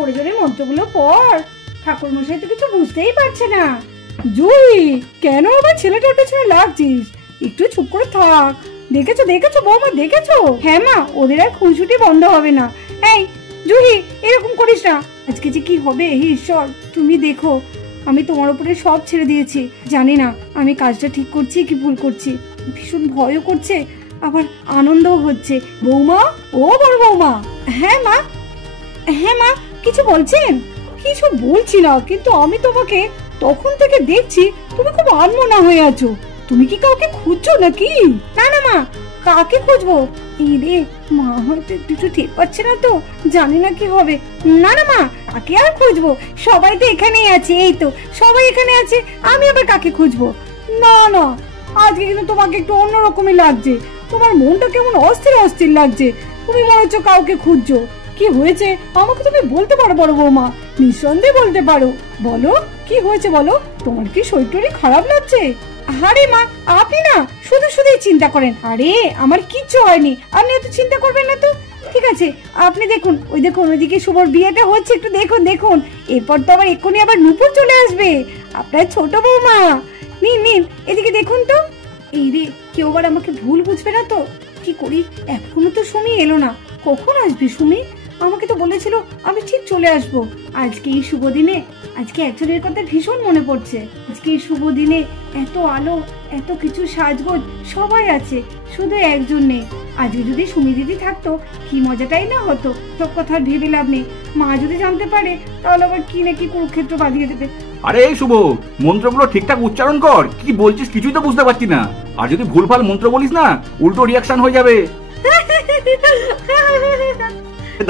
জোরে জোরে মন্ত্রগুলো পড়, ঠাকুর মশাই তো কিছু বুঝতেই পারছে না। জুই, কেন আবার ছেলেটার পেছনে লাগছিস? একটু চুপ করে থাক। দেখেছো দেখেছো বৌমা, দেখেছো? হ্যাঁ মা, ওদের আর খুনসুটি বন্ধ হবে না। এই জুহি, এরকম করিস না। আজকে যে কি হবে হে ঈশ্বর, তুমি দেখো। আমি তোমার উপরে সব ছেড়ে দিয়েছি। জানি না আমি কাজটা ঠিক করছি কি ভুল করছি। ভীষণ ভয়ও করছে, আবার আনন্দও হচ্ছে। বৌমা, ও বড় বৌমা। হ্যাঁ মা, হ্যাঁ মা, কিছু বলছেন? কিছু বলছি না, কিন্তু আমি তোমাকে তখন থেকে দেখছি তুমি খুব আনমনা হয়ে আছো। তুমি কি কাউকে খুঁজছো নাকি? না না মা, কাকে খুঁজবো? এই রে, মা হয়তো কিছু ঠিক পাচ্ছে না, তো জানি না কি হবে। না না মা, কাকে আর খুঁজবো? সবাই তো এখানেই আছে। এই তো সবাই এখানে আছে, আমি আবার কাকে খুঁজবো? না না, আজকে কিন্তু তোমাকে একটু অন্যরকমই লাগছে। তোমার মনটা কেমন অস্থির অস্থির লাগছে। তুমি মনে হচ্ছে কাউকে খুঁজছো। কি হয়েছে আমাকে তুমি বলতে পারো বড় বৌমা, নিঃসন্দেহে বলতে পারো। বলো কি হয়েছে বলো, তোমার কি শরীর খারাপ লাগছে? আরে মা, আপনি না শুধু শুধুই চিন্তা করেন। আরে আমার কিচ্ছু হয়নি, আপনি এত চিন্তা করবেন না তো। ঠিক আছে, আপনি দেখুন, ওই দেখুন ওইদিকে শুভর বিয়েটা হচ্ছে, একটু দেখুন দেখুন। এরপর তো আবার এক্ষুনি আবার নূপুর চলে আসবে, আপনার ছোট বৌমা। নিন নিন, এদিকে দেখুন তো। এই রে, কেউ আবার আমাকে ভুল বুঝবে না তো? কি করি, এখনো তো সুমি এলো না। কখন আসবে সুমি? আমাকে তো বলেছিল আমি ঠিক চলে আসব। আজকে এই শুভ দিনে, আজকে একজনের কথা ভীষণ মনে পড়ছে। আজকে এই শুভ দিনে এত আলো, এত কিছু সাজগোজ, সবাই আছে, শুধু একজন নেই। আজকে যদি সুমি দিদি থাকতো কি মজাটাই না হতো। সব কথা ভেবে লাভ নেই, মা যদি জানতে পারে তাহলে আবার কি নাকি কুরুক্ষেত্র বাঁধিয়ে দেবে। আরে এই শুভ, মন্ত্রগুলো ঠিকঠাক উচ্চারণ কর। কি বলছিস কিছুই তো বুঝতে পারছি না। আর যদি ভুলভাল মন্ত্র বলিস না, উল্টো রিয়াকশন হয়ে যাবে।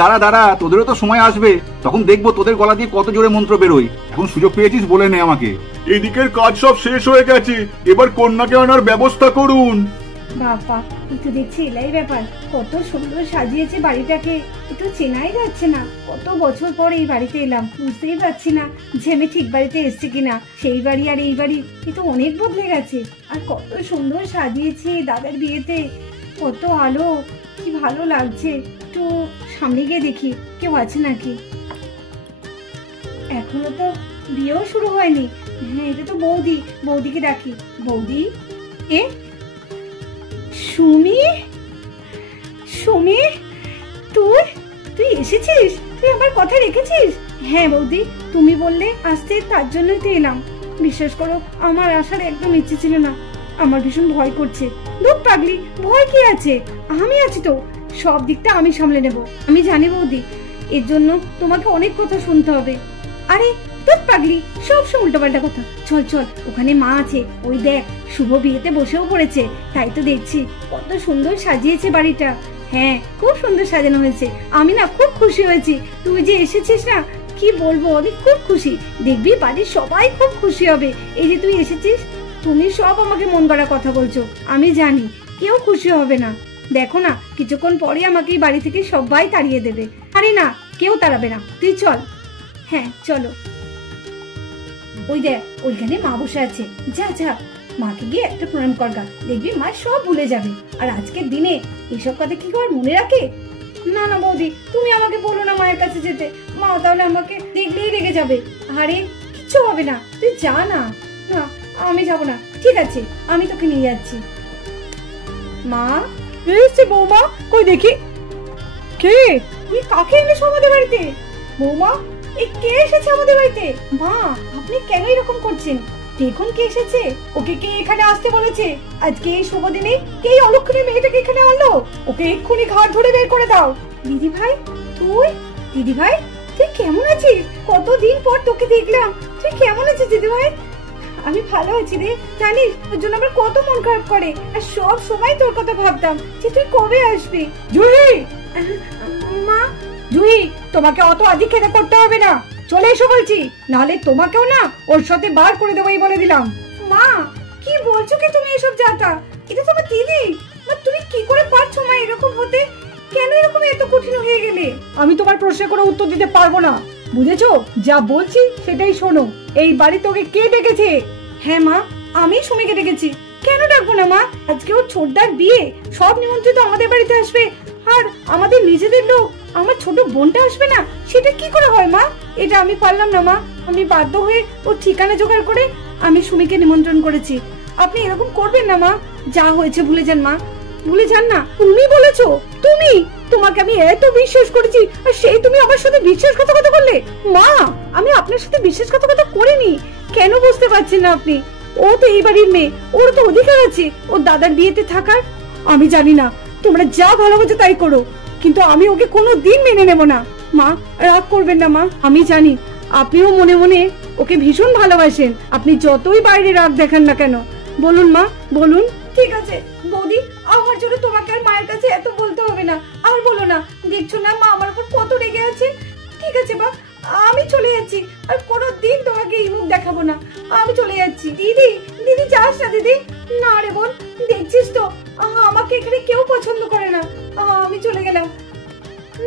দাঁড়া দাঁড়া, তোদেরও তো সময় আসবে, তখন দেখবো তোদের গলা দিয়ে কত জোরে মন্ত্র বেরোয়। এখন সুযোগ পেয়েছিস বলে নে আমাকে। এদিকের কাজ সব শেষ হয়ে গেছে, এবার কন্যাকে আনার ব্যবস্থা করুন। বাবা, একটু দেখছি এলাই ব্যাপার, কত সুন্দর সাজিয়েছে বাড়িটাকে। একটু চেনাই যাচ্ছে না। কত বছর পর এই বাড়িতে এলাম, বুঝতেই পারছি না যে আমি ঠিক বাড়িতে এসছি কিনা। সেই বাড়ি আর এই বাড়ি কিন্তু অনেক বদলে গেছে। আর কত সুন্দর সাজিয়েছে দাদার বিয়েতে, কত আলো, কি ভালো লাগছে। একটু সামনে গিয়ে দেখি কেউ আছে নাকি। এখনো তো বিয়েও শুরু হয়নি। হ্যাঁ, এটা তো বৌদি। বৌদিকে ডাকি। বৌদি, এ সুমি, সুমি, তুই তুই এসেছিস? তুই আমার কথা রেখেছিস? হ্যাঁ বৌদি, তুমি বললে আসতে, তার জন্যই তো এলাম। বিশ্বাস করো, আমার আসার একদম ইচ্ছে ছিল না। আমার ভীষণ ভয় করছে। দুঃখ পাগলি, ভয় কি আছে? আমি আছি তো, সব দিকটা আমি সামলে নেব। আমি জানি বৌদি, এর জন্য তোমাকে অনেক কথা শুনতে হবে। আরে দুঃখ পাগলি, সবসময় উল্টোপাল্টা কথা। চল চল, ওখানে মা আছে, ওই দেখ শুভ বিয়েতে বসেও পড়েছে। তাই তো দেখছি কত সুন্দর সাজিয়েছে বাড়িটা। হ্যাঁ, খুব সুন্দর সাজানো হয়েছে। আমি না খুব খুশি হয়েছি, তুই যে এসেছিস না, কি বলবো, আমি খুব খুশি। দেখবি বাড়ির সবাই খুব খুশি হবে এই যে তুই এসেছিস। তুমি সব আমাকে মন গড়া কথা বলছো, আমি জানি কেউ খুশি হবে না। দেখো না, কিছুক্ষণ পরে আমাকে এই বাড়ি থেকে সবাই তাড়িয়ে দেবে। আরে না, কেউ তাড়াবে না, তুই চল। হ্যাঁ চলো। ওই দেখ, ওইখানে মা বসে আছে। যা যা, মাকে গিয়ে একটা প্রণাম করগা, দেখবি মা সব ভুলে যাবে। আর আজকের দিনে এসব কথা কি আর মনে রাখে? না না বৌদি, তুমি আমাকে বলো না মায়ের কাছে যেতে। মা তাহলে আমাকে দেখলেই রেগে যাবে। আরে কিচ্ছু হবে না, তুই যা না। না, আমি যাবো না। ঠিক আছে, আমি তোকে নিয়ে যাচ্ছি। মা এসেছে। বৌমা, কই দেখি। কে? তুই কাকে এনেছো আমাদের বাড়িতে? বৌমা, এই কে এসেছে আমাদের বাড়িতে? মা, আপনি কেন এরকম করছেন? দেখুন কে এসেছে। ওকে কে এখানে আসতে বলেছে? আজকে এই শুভ দিনে কে অলক্ষণী মেয়েটাকে এখানে আনলো? ওকে এক্ষুনি ঘাট ধরে বের করে দাও। দিদি ভাই, তুই? দিদি ভাই, তুই কেমন আছিস? কতদিন পর তোকে দেখলাম। তুই কেমন আছিস দিদি ভাই? আমি ভালো আছি রে। জানিস, তোর জন্য আমার কত মন খারাপ করে, আর সব সময় তোর কথা ভাবতাম যে তুই কবে আসবি। জুহি, মা। জুহি, তোমাকে অত আদিক্ষেতা করতে হবে না, চলে এসো বলছি, নাহলে তোমাকেও না ওর সাথে বার করে দেবো বলে দিলাম। মা, কি বলছো কি তুমি এসব? যাতা, এটা তোমার দিদি। তুমি কি করে পারছো মা এরকম হতে? কেন এরকম এত কঠিন হয়ে গেলে? আমি তোমার প্রশ্নের কোনো উত্তর দিতে পারবো না, বুঝেছো? যা বলছি সেটাই শোনো। এই বাড়ি তোকে কে ডেকেছে? হ্যাঁ মা, আমি সুমিকে ডেকেছি। কেন ডাকবো না মা? আজকে ওর ছোটদার বিয়ে, সব নিমন্ত্রিত আমাদের বাড়িতে আসবে। আর আমাদের নিজেদের লোক, আমার ছোট বোনটা আসবে না, সেটা কি করে হয় মা? এটা আমি পারলাম না মা। আমি বাধ্য হয়ে ওর ঠিকানা জোগাড় করে আমি সুমিকে নিমন্ত্রণ করেছি। আপনি এরকম করবেন না মা। যা হয়েছে ভুলে যান মা, ভুলে যান না। তুমি বলেছো, তুমি, তোমাকে আমি এত বিশ্বাস করেছি, আর সেই তুমি আমার সাথে বিশ্বাসঘাতকতা করলে। মা, আমি আপনার সাথে বিশ্বাসঘাতকতা করিনি। কেন বুঝতে পারছেন না আপনি? ও তো এই বাড়ির মেয়ে, ওর তো অধিকার আছে ওর দাদার বিয়েতে থাকার। আমি জানি না, তোমরা যা ভালো বোঝো তাই করো, কিন্তু আমি ওকে কোনো দিন মেনে নেব না। মা, রাগ করবেন না মা। আমি জানি আপনিও মনে মনে ওকে ভীষণ ভালোবাসেন, আপনি যতই বাইরে রাগ দেখান না কেন। বলুন মা, বলুন। ঠিক আছে বৌদি, আমার জন্য তোমাকে আর মায়ের কাছে এত বলতে হবে না। আর বলো না, দেখছো না মা আমার উপর কত রেগে আছে। ঠিক আছে মা, আমি চলে যাচ্ছি, আর কোনো দিন তোমাকে এই মুখ দেখাবো না। আমি চলে যাচ্ছি। দিদি, দিদি যাস না দিদি। না রে বোন, দেখছিস তো আমাকে এখানে কেউ পছন্দ করে না। আমি চলে গেলাম।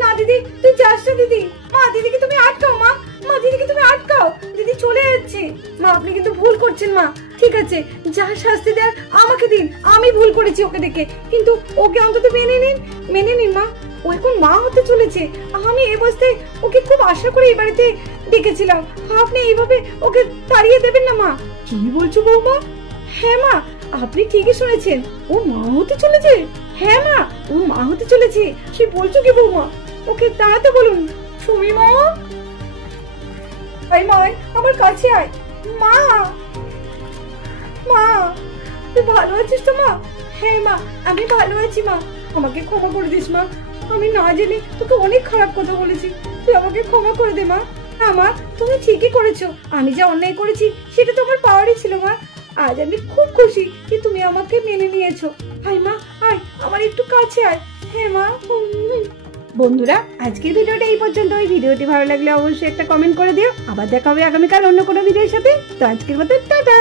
না দিদি, তুই যাস না দিদি। মা, দিদিকে তুমি আটকাও মা। মা, দিদিকে তুমি আটকাও। দিদি চলে যাচ্ছে। মা, আপনি কিন্তু ভুল করছেন মা। ঠিক আছে, যা শাস্তি দেয় আমাকে দিন। আমি ভুল করেছি ওকে দেখে, কিন্তু ওকে অন্তত মেনে নিন, মেনে নিন মা। ও এখন মা হতে চলেছে। আমি এই অবস্থায় ওকে খুব আশা করে এই বাড়িতে ডেকেছিলাম। আপনি এইভাবে ওকে তাড়িয়ে দেবেন না মা। কি বলছো বৌমা? হ্যাঁ মা, আপনি ঠিকই শুনেছেন, ও মা হতে চলেছে। হ্যাঁ মা, ও মা হতে চলেছে। কি বলছো কি বৌমা? ওকে দাঁড়াতে বলুন। সুমি মা, আয় মা, আমার কাছে আয়। মা, মা, তুই ভালো আছিস তো মা? হ্যাঁ মা, আমি ভালো আছি মা। আমাকে ক্ষমা করে দিস মা। আমি না জেনে তোকে অনেক খারাপ কথা বলেছি, তুই আমাকে ক্ষমা করে দে মা। মা, তুমি ঠিকই করেছো। আমি যা অন্যায় করেছি সেটা তো আমার পাওয়ারই ছিল মা। আজ আমি খুব খুশি যে তুমি আমাকে মেনে নিয়েছো। আয় মা, আয়, আমার একটু কাছে আয়। হ্যাঁ মা। বন্ধুরা, আজকের ভিডিওটা এই পর্যন্ত। এই ভিডিওটি ভালো লাগলে অবশ্যই একটা কমেন্ট করে দিও। আবার দেখা হবে আগামীকাল অন্য কোনো ভিডিওর সাথে। তো আজকের মতো টাটা।